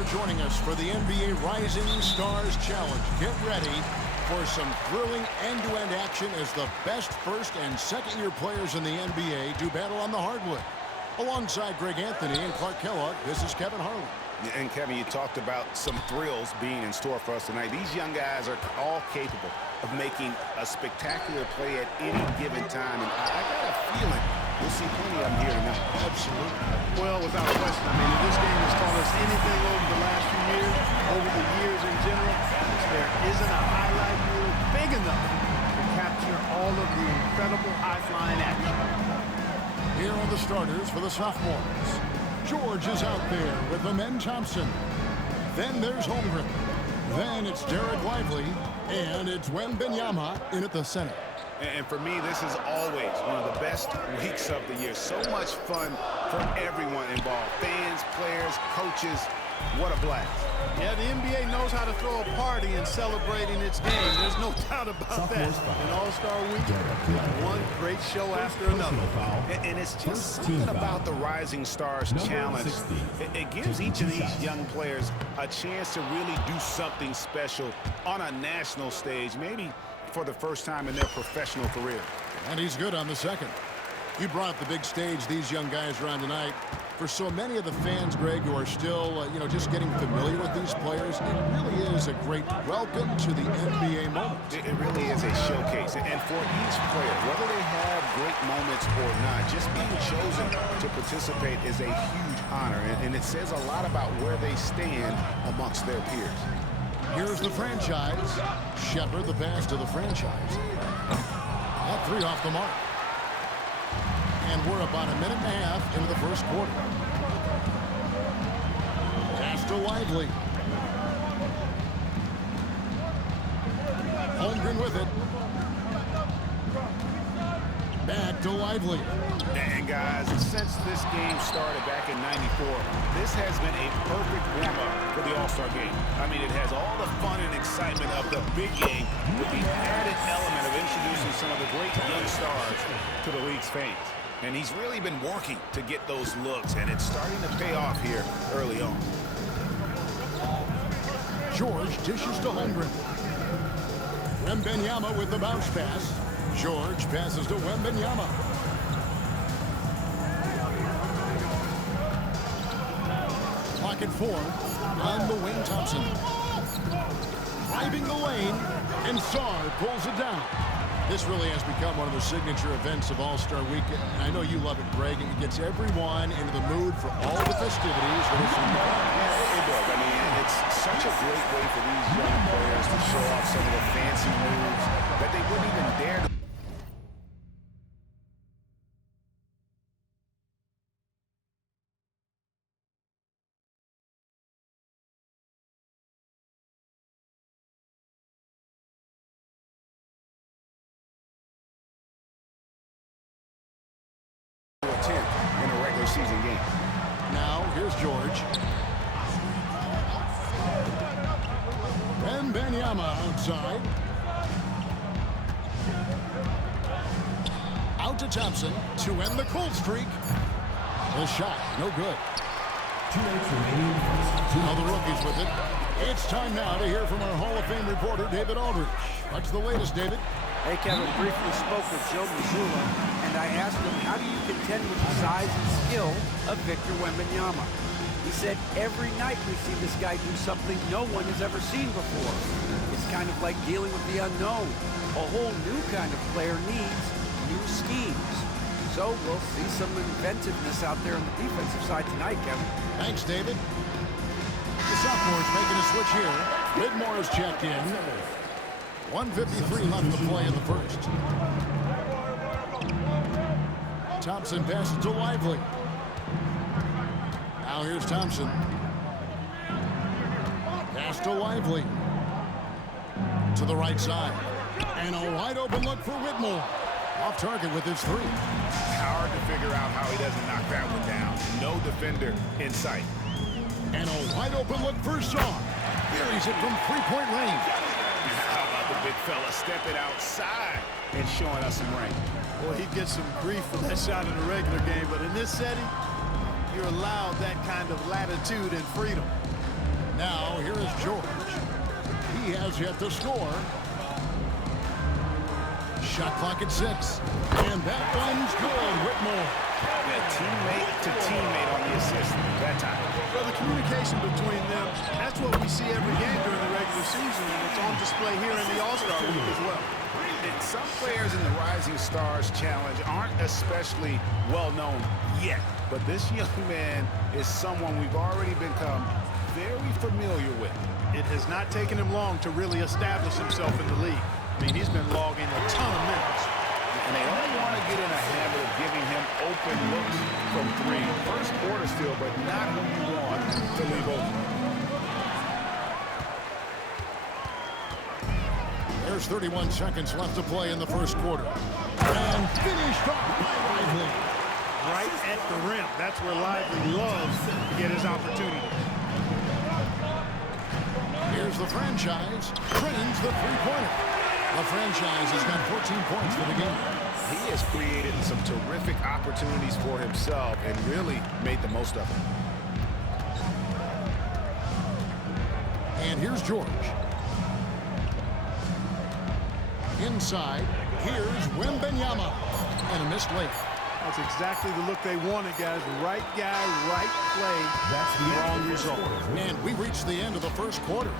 for joining us for the NBA Rising Stars Challenge. Get ready for some thrilling end-to-end action as the best first and second-year players in the NBA do battle on the hardwood. Alongside Greg Anthony and Clark Kellogg, this is Kevin Harlan. And Kevin, you talked about some thrills being in store for us tonight. These young guys are all capable of making a spectacular play at any given time. And I got a feeling we'll see plenty of them here tonight. Absolutely. Well, without question. I mean, if this game has taught us anything over the last few years, over the years in general, there isn't a highlight reel big enough to capture all of the incredible high-flying action. Here are the starters for the sophomores. George is out there with Amen Thompson. Then there's Holmgren. Then it's Derek Lively. And it's Wembanyama in at the center. And for me, this is always one of the best weeks of the year. So much fun for everyone involved. Fans, players, coaches. What a blast. Yeah, the NBA knows how to throw a party in celebrating its game. There's no doubt about that. An All-Star week, one great show after another. And it's just something about the Rising Stars Challenge. It gives each of these young players a chance to really do something special on a national stage, maybe for the first time in their professional career. And he's good on the second. You brought up the big stage these young guys are on tonight. For so many of the fans, Greg, who are still, just getting familiar with these players, it really is a great welcome to the NBA moment. It really is a showcase. And for each player, whether they have great moments or not, just being chosen to participate is a huge honor. And it says a lot about where they stand amongst their peers. Here's the franchise. Shepard, the pass to the franchise. That three off the mark. And we're about a minute and a half into the first quarter. Pass to Lively. Holmgren with it. Back to Lively. And guys, since this game started back in '94, this has been a perfect warm-up for the All-Star game. I mean, it has all the fun and excitement of the big game with the added element of introducing some of the great young stars to the league's fans. And he's really been working to get those looks, and it's starting to pay off here early on. George dishes to Holmgren. Wembanyama with the bounce pass. George passes to Wembanyama. Clock at 4 on the wing. Thompson driving the lane, and Sarr pulls it down. This really has become one of the signature events of All-Star Weekend. And I know you love it, Greg. It gets everyone into the mood for all the festivities that are soon to come. Yeah, it does. I mean, it's such a great way for these young players to show off some of the fancy moves that they wouldn't even dare to. In a regular season game. Now, here's George. Wembanyama outside. Out to Thompson to end the cold streak. The shot, no good. 2 minutes remaining. Now the rookies with it. It's time now to hear from our Hall of Fame reporter, David Aldridge. What's the latest, David? Hey, Kevin, briefly spoke with Joe Mazzulla, and I asked him, how do you contend with the size and skill of Victor Wembanyama? He said, every night we see this guy do something no one has ever seen before. It's kind of like dealing with the unknown. A whole new kind of player needs new schemes. So we'll see some inventiveness out there on the defensive side tonight, Kevin. Thanks, David. The sophomores making a switch here. Whitmore has checked in. 1:53 left to play in the first. Thompson passes to Lively. Now here's Thompson. Pass to Lively. To the right side. And a wide open look for Whitmore. Off target with his three. Hard to figure out how he doesn't knock that one down. No defender in sight. And a wide open look for Sarr. Buries it from three-point range. How about the big fella stepping outside and showing us some range? Well, he gets some grief for that shot in the regular game, but in this setting, you're allowed that kind of latitude and freedom. Now here is George. He has yet to score. Shot clock at 6. And that one's good. Whitmore. Yeah, teammate to teammate on the assist that time. Well, the communication between them, that's what we see every game during the regular season, and it's on display here in the All-Star week as well. And some players in the Rising Stars Challenge aren't especially well known yet, but this young man is someone we've already become very familiar with. It has not taken him long to really establish himself in the league. I mean, he's been logging a ton of minutes. And they only want to get in a habit of giving him open looks from 3. First quarter still, but not who you want to leave open. There's 31 seconds left to play in the first quarter. And finished off by Lively. Right at the rim. That's where Lively loves to get his opportunity. Here's the franchise. Trains the three-pointer. The franchise has got 14 points for the game. He has created some terrific opportunities for himself and really made the most of them. And here's George. Inside, here's Wembanyama. And a missed layup. That's exactly the look they wanted, guys. Right guy, right play. That's the wrong result. And we reached the end of the first quarter.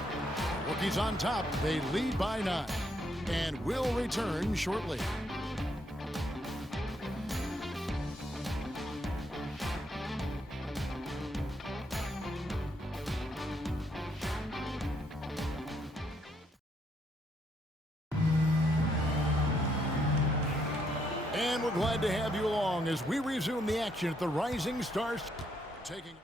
Rookies on top. They lead by 9. And will return shortly. And we're glad to have you along as we resume the action at the Rising Stars. Taking...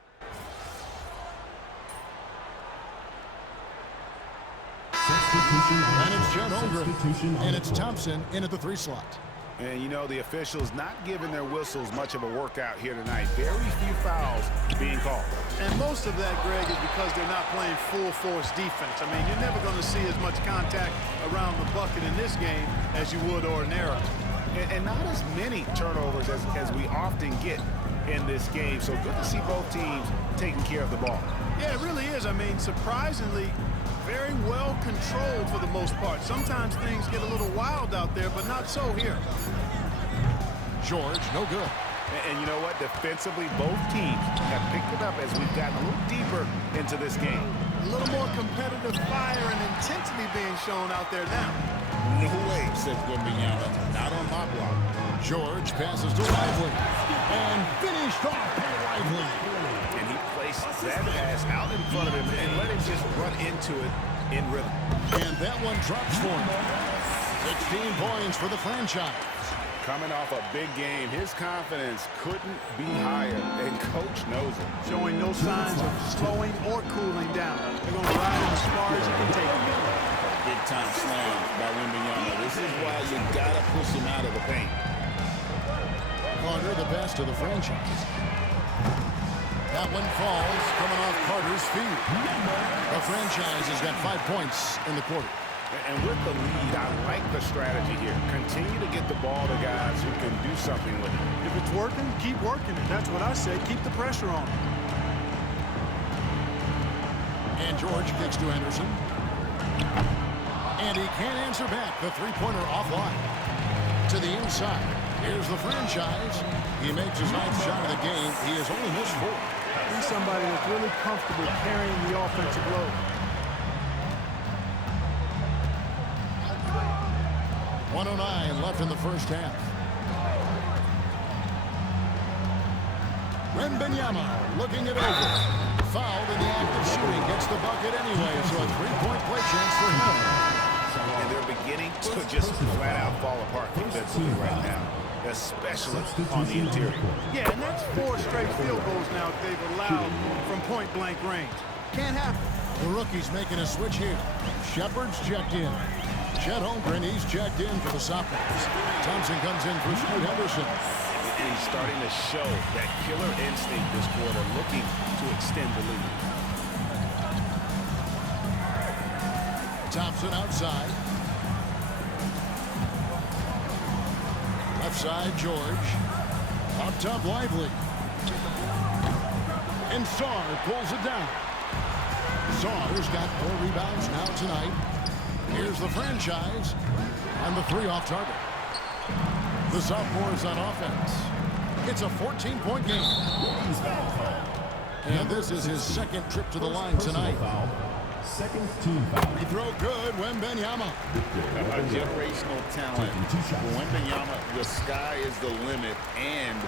And it's Chet Holmgren. And it's Thompson in at the 3 slot. And, you know, the officials not giving their whistles much of a workout here tonight. Very few fouls being called. And most of that, Greg, is because they're not playing full-force defense. I mean, you're never going to see as much contact around the bucket in this game as you would ordinarily. And not as many turnovers as we often get in this game. So good to see both teams taking care of the ball. Yeah, it really is. I mean, surprisingly, very well controlled for the most part. Sometimes things get a little wild out there, but not so here. George, no good. And you know what? Defensively, both teams have picked it up as we've gotten a little deeper into this game. A little more competitive fire and intensity being shown out there now. No way, says Wembanyama. Not on my block. George passes to Lively. And finished off by Lively. And he placed that pass out in front of him and let him just run into it in rhythm. And that one drops for him. 16 points for the franchise. Coming off a big game, his confidence couldn't be higher, and Coach knows it. Showing no signs of slowing or cooling down. They're going to ride him as far as he can take him. Big-time slam by Wembanyama. This is why you got to push him out of the paint. Carter, the best of the franchise. That one falls, coming off Carter's feet. The franchise has got 5 points in the quarter. And with the lead, I like the strategy here. Continue to get the ball to guys who can do something with it. If it's working, keep working it. That's what I say. Keep the pressure on. And George kicks to Anderson. And he can't answer back. The three-pointer offline. To the inside. Here's the franchise. He makes his 9th shot of the game. He has only missed 4. He's somebody that's really comfortable carrying the offensive load. 1:09 left in the first half. Wembanyama looking it over. Fouled in the act of shooting. Gets the bucket anyway, so a 3-point play chance for him. And they're beginning to just flat out fall apart defensively right now, especially on the interior. Yeah, and that's 4 straight field goals now that they've allowed from point-blank range. Can't happen. The rookie's making a switch here. Shepard's checked in. Chet Holmgren, he's checked in for the Sophomores. Thompson comes in for Scoot Henderson. And he's starting to show that killer instinct this quarter, looking to extend the lead. Thompson outside. Left side, George. Up top, Lively. And Sarr pulls it down. Sawyer's got 4 rebounds now tonight. Here's the franchise. And the 3 off target. The sophomore is on offense. It's a 14-point game. And this is his second trip to the line tonight. Second team foul. Free throw good, Wembanyama. A generational talent. Wembanyama, the sky is the limit and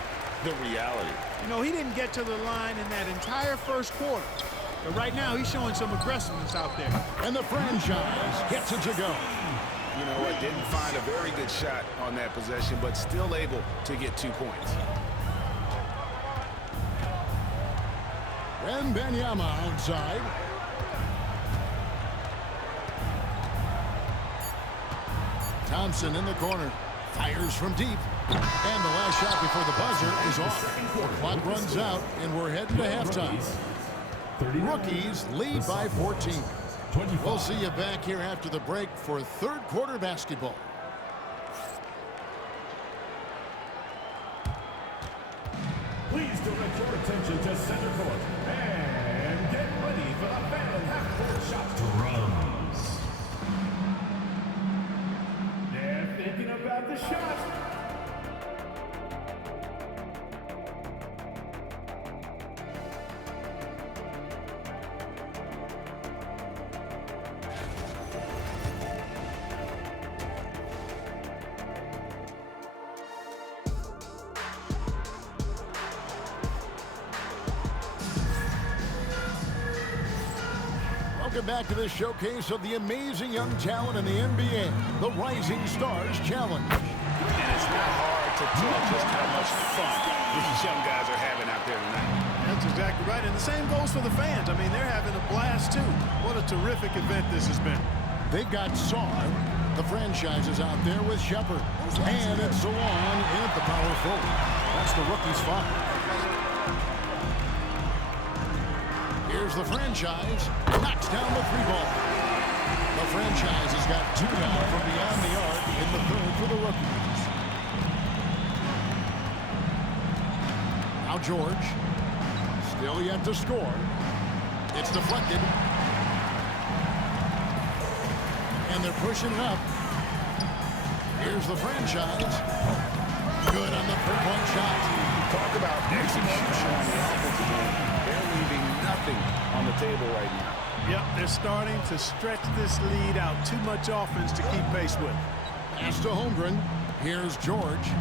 the reality. You know, he didn't get to the line in that entire first quarter. But right now, he's showing some aggressiveness out there. And the franchise gets it to go. You know what? Didn't find a very good shot on that possession, but still able to get 2 points. Wembanyama outside. Thompson in the corner. Fires from deep. And the last shot before the buzzer is off. Clock runs out, and we're heading to halftime. Rookies lead by 14. We'll see you back here after the break for third quarter basketball. Please direct your attention to center court and get ready for the final half-court shot. Drums. They're thinking about the shot. Welcome back to this showcase of the amazing young talent in the NBA, the Rising Stars Challenge. And it's not hard to tell just how much fun these young guys are having out there tonight. That's exactly right. And the same goes for the fans. I mean, they're having a blast, too. What a terrific event this has been. They've got Saar, the franchise is out there with Shepard. And it's Zawan in at the power forward. That's the rookie's foul. Here's the franchise. Knocks down the 3-ball. The franchise has got 2 now from beyond the arc in the third for the rookies. Now George. Still yet to score. It's deflected. And they're pushing it up. Here's the franchise. Good on the 3-point shot. Talk about execution on the offensive end. They're leaving nothing on the table right now. Yep, they're starting to stretch this lead out. Too much offense to keep pace with. Pass to Holmgren. Here's George.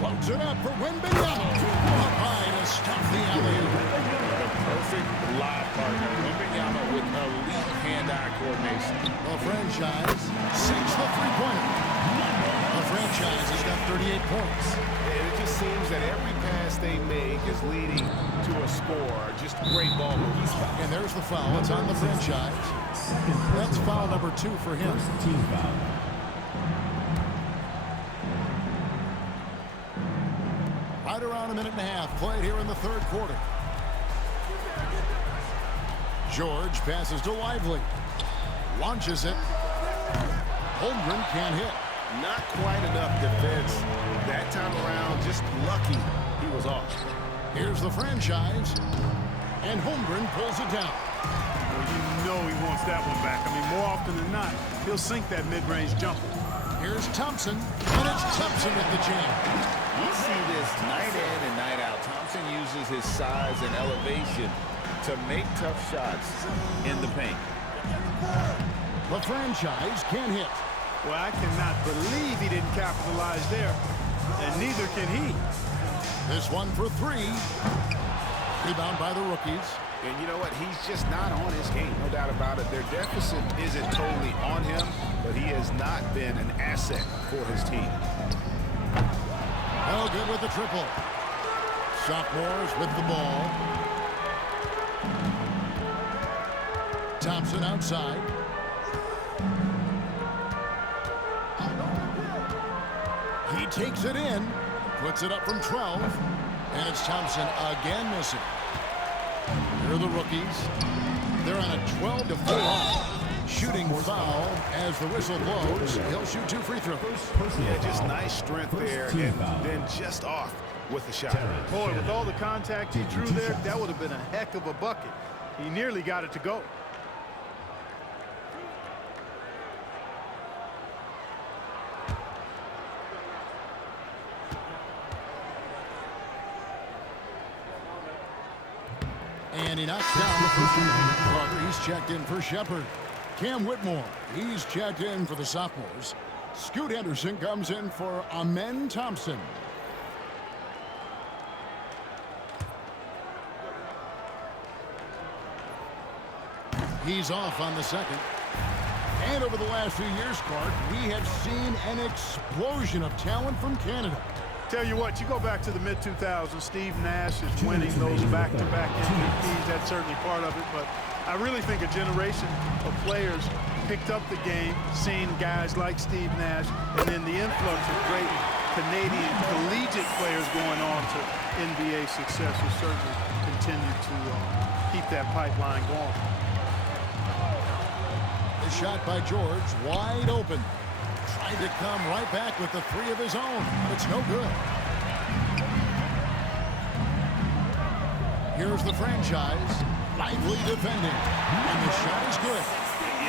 Floats it up for Wembanyama. Up high to stop the alley. The perfect live partner. Wembanyama with elite hand-eye coordination. The franchise sinks the 3-pointer. The franchise has got 38 points. And it just seems that every pass they make is leading to a score. Just great ball movement. And there's the foul. It's on the franchise. That's foul number 2 for him. Team foul. Right around a minute and a half played here in the third quarter. George passes to Lively. Launches it. Holmgren can't hit. Not quite enough defense. That time around, just lucky he was off. Here's the franchise. And Holmgren pulls it down. Well, you know he wants that one back. I mean, more often than not, he'll sink that mid-range jumper. Here's Thompson. And it's Thompson with the jam. You see this night in and night out. Thompson uses his size and elevation to make tough shots in the paint. The franchise can't hit. Well, I cannot believe he didn't capitalize there. And neither can he. This one for 3. Rebound by the rookies. And you know what? He's just not on his game, no doubt about it. Their deficit isn't totally on him, but he has not been an asset for his team. Oh, good with the triple. Sophomores with the ball. Thompson outside. He takes it in, puts it up from 12, and it's Thompson again missing. Here are the rookies. They're on a 12-4 shooting foul as the whistle blows. He'll shoot 2 free throws. Yeah, just nice strength there, and then just off with the shot. Boy, with all the contact he drew there, that would have been a heck of a bucket. He nearly got it to go. And he knocks down the first one. Carter, he's checked in for Shepard. Cam Whitmore, he's checked in for the sophomores. Scoot Henderson comes in for Amen Thompson. He's off on the second. And over the last few years, Clark, we have seen an explosion of talent from Canada. Tell you what, you go back to the mid-2000s, Steve Nash is winning those back-to-back MVPs. That's certainly part of it, but I really think a generation of players picked up the game, seeing guys like Steve Nash, and then the influx of great Canadian collegiate players going on to NBA success will certainly continue to keep that pipeline going. The shot by George, wide open. Tried to come right back with the three of his own, but it's no good. Here's the franchise, lively defending, and the shot is good.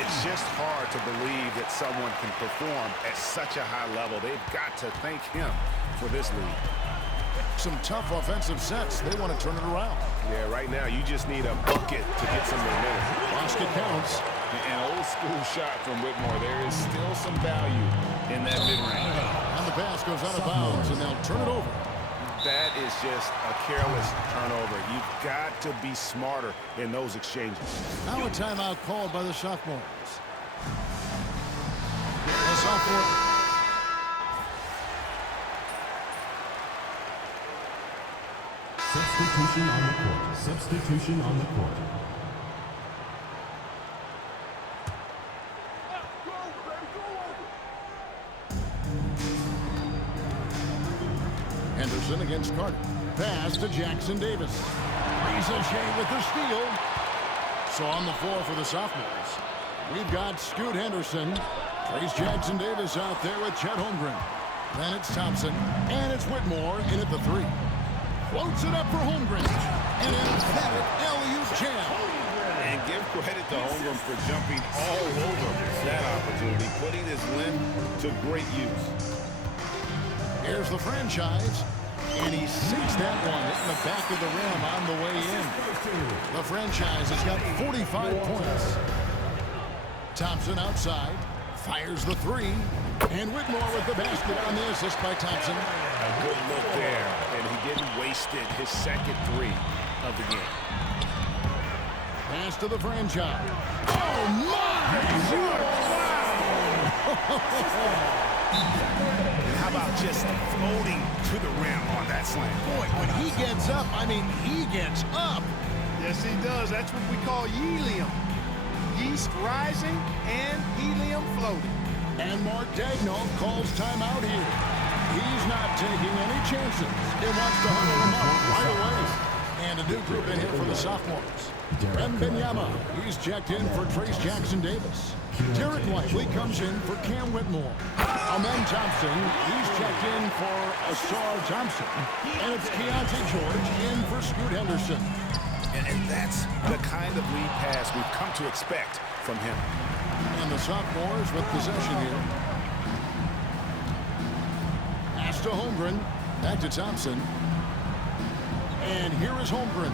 It's just hard to believe that someone can perform at such a high level. They've got to thank him for this lead. Some tough offensive sets. They want to turn it around. Yeah, right now you just need a bucket to get some momentum. Basket counts. An old school shot from Whitmore. There is still some value in that mid-range. And the pass goes out of bounds, and they'll turn it over. That is just a careless turnover. You've got to be smarter in those exchanges. Now a timeout called by the sophomores. The sophomore. Substitution on the court. Substitution on the court. Henderson against Carter. Pass to Jackson Davis. Ricochet with the steal. So on the floor for the sophomores, we've got Scoot Henderson. Trace Jackson Davis out there with Chet Holmgren. Then it's Thompson, and it's Whitmore in at the three. Floats it up for Holmgren. And an emphatic alley-oop jam. And give credit to Holmgren for jumping all over that opportunity, putting his limb to great use. Here's the franchise, and he sinks that one in the back of the rim on the way in. The franchise has got 45 points. Thompson outside, fires the three, and Whitmore with the basket on the assist by Thompson. A good look there, and he didn't waste it. His second three of the game. Pass to the franchise. Oh, my! How about just floating to the rim on that slam? Boy, when he gets up, I mean, he gets up. Yes, he does. That's what we call helium. Yeast rising and helium floating. And Mark Daigneault calls timeout here. He's not taking any chances. He wants to huddle them up right away. And a new group in here for the sophomores. Wembanyama, he's checked in for Trace Jackson Davis. Derek Whiteley comes in for Cam Whitmore. Amen Thompson, he's checked in for Asar Thompson. And it's Keontae George in for Scoot Henderson. And that's the kind of lead pass we've come to expect from him. And the sophomores with possession here. Pass to Holmgren. Back to Thompson. And here is Holmgren.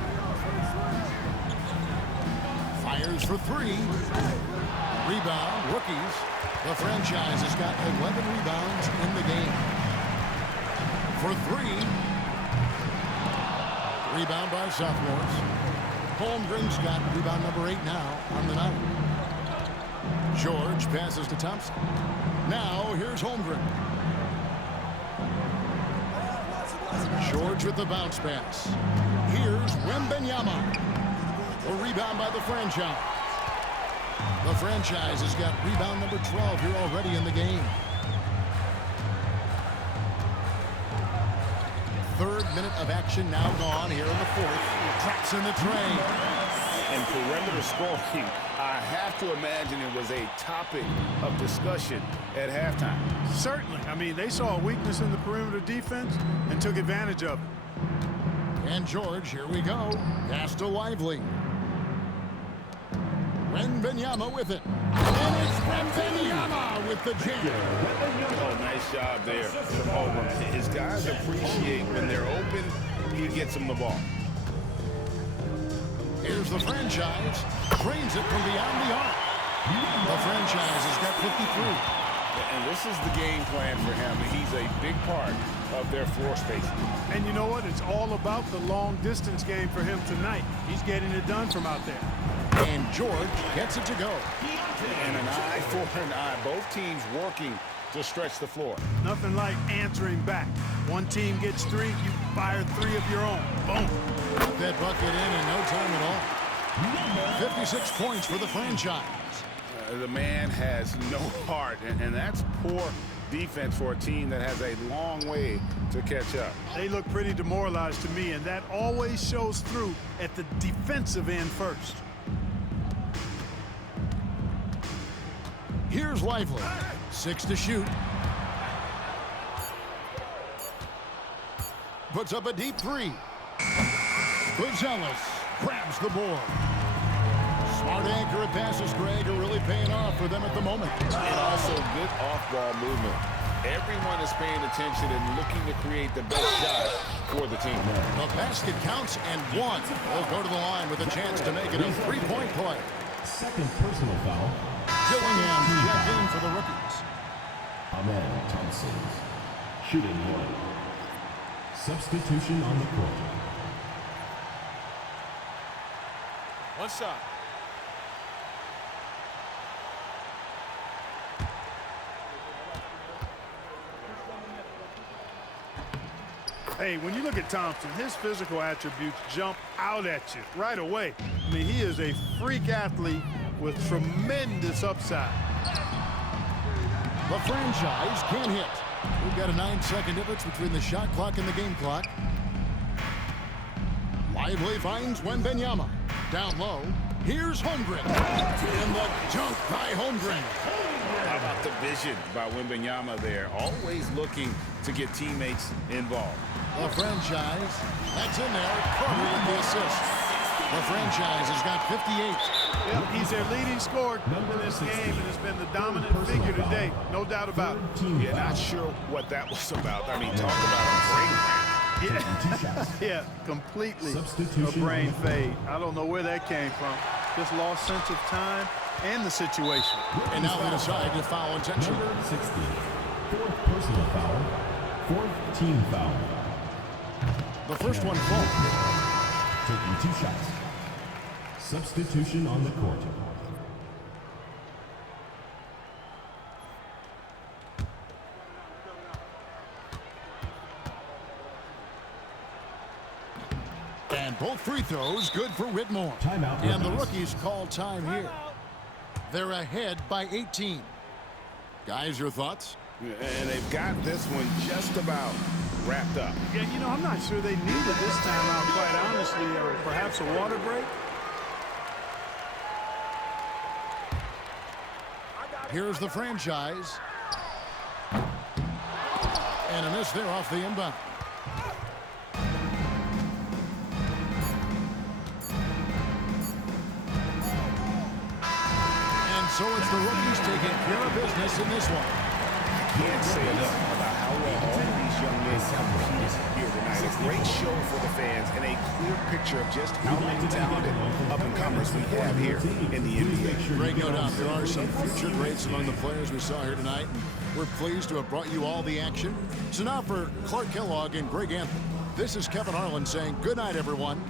Fires for three. Rebound, rookies. The franchise has got 11 rebounds in the game. For three. Rebound by sophomores. Holmgren's got rebound number 8 now on the night. George passes to Thompson. Now here's Holmgren. George with the bounce pass. Here's Wembanyama. A rebound by the franchise. The franchise has got rebound number 12 here already in the game. Third minute of action now gone here in the fourth. Traps in the tray. And perimeter scoring, I have to imagine it was a topic of discussion at halftime. Certainly. I mean, they saw a weakness in the perimeter defense and took advantage of it. And George, here we go. Pass to Lively. Wembanyama with it. And it's Wembanyama with the jam. Oh, nice job there from Auburn. His guys appreciate when they're open, he gets them the ball. Here's the franchise. Drains it from beyond the arc. The franchise has got 53. And this is the game plan for him. He's a big part of their floor spacing. And you know what? It's all about the long-distance game for him tonight. He's getting it done from out there. And George gets it to go. And an eye for an eye. Both teams working to stretch the floor. Nothing like answering back. One team gets 3, you fire 3 of your own. Boom. Put that bucket in no time at all. 56 points for the franchise. The man has no heart, and that's poor defense for a team that has a long way to catch up. They look pretty demoralized to me, and that always shows through at the defensive end first. Here's Lively. 6 to shoot. Puts up a deep 3. Buzelis grabs the board. Smart accurate passes, Greg, are really paying off for them at the moment. And also good off-ball movement. Everyone is paying attention and looking to create the best shot for the team. The basket counts and 1. Will go to the line with a chance to make it a 3-point play. Second personal foul. Dillingham checked in for the rookies. Ahmed Thompson. Shooting 1. Substitution on the court. One shot. Hey, when you look at Thompson, his physical attributes jump out at you right away. I mean, he is a freak athlete with tremendous upside. The franchise can't hit. We've got a 9-second difference between the shot clock and the game clock. Lively finds Wembanyama. Down low. Here's Holmgren. And the dunk by Holmgren. How about the vision by Wembanyama there? Always looking to get teammates involved. The franchise, that's in there. Carter with the assist. The franchise has got 58. Yep, he's their leading scorer in this game and has been the dominant figure today. No doubt about it. Yeah, not sure what that was about. I mean, talk about a brain fade. Yeah, completely a brain fade. I don't know where that came from. Just lost sense of time and the situation. And now they decide to foul intentionally. Number 60. Fourth personal foul. Fourth team foul. The first one falls. Taking 2 shots. Substitution on the court. And both free throws good for Whitmore. Timeout. And the rookies call time here. They're ahead by 18. Guys, your thoughts? And they've got this one just about wrapped up. Yeah, you know, I'm not sure they needed this timeout, quite honestly, or perhaps a water break. Here's the franchise. And a miss there off the inbound. And so it's the rookies taking care of business in this one. Can't say enough about how well all of these young men competed here tonight. A great show for the fans and a clear picture of just how many talented up-and-comers we have here in the NBA. Greg, no doubt there are some future greats among the players we saw here tonight, and we're pleased to have brought you all the action. So now for Clark Kellogg and Greg Anthony, this is Kevin Harlan saying good night, everyone.